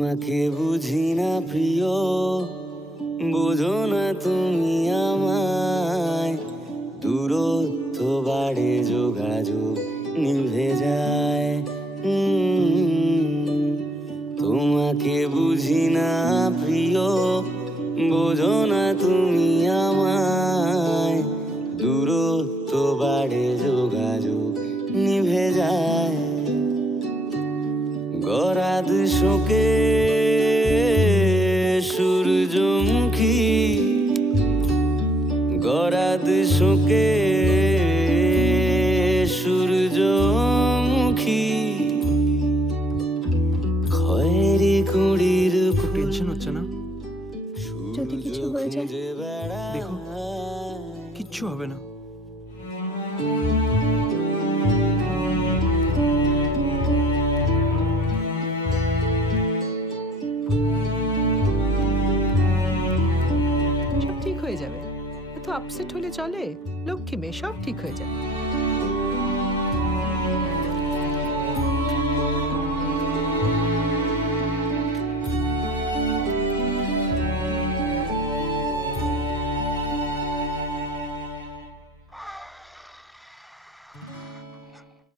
তোমাকে বুঝি না প্রিয়, বোঝো না তুমি আমায়। দূরত্ব বাড়ে, যোগাযোগ নিভে যায়। তোমাকে বুঝি না প্রিয়, বোঝো না তুমি আমায়। দূরত্ব বাড়ে, যোগাযোগ নিভে যায়। গরাদ শোকে সূর্যমুখী, গরাদ শোকে সূর্যমুখী। খয়েরি কুড়ির টেনশন হচ্ছে না? যদি কিছু হয়ে যায়? দেখো, কিচ্ছু হবে না। সব ঠিক হয়ে যাবে। এত আপসেট হলে চলে? লক্ষ্মী মেয়ে, সব ঠিক হয়ে যাবে।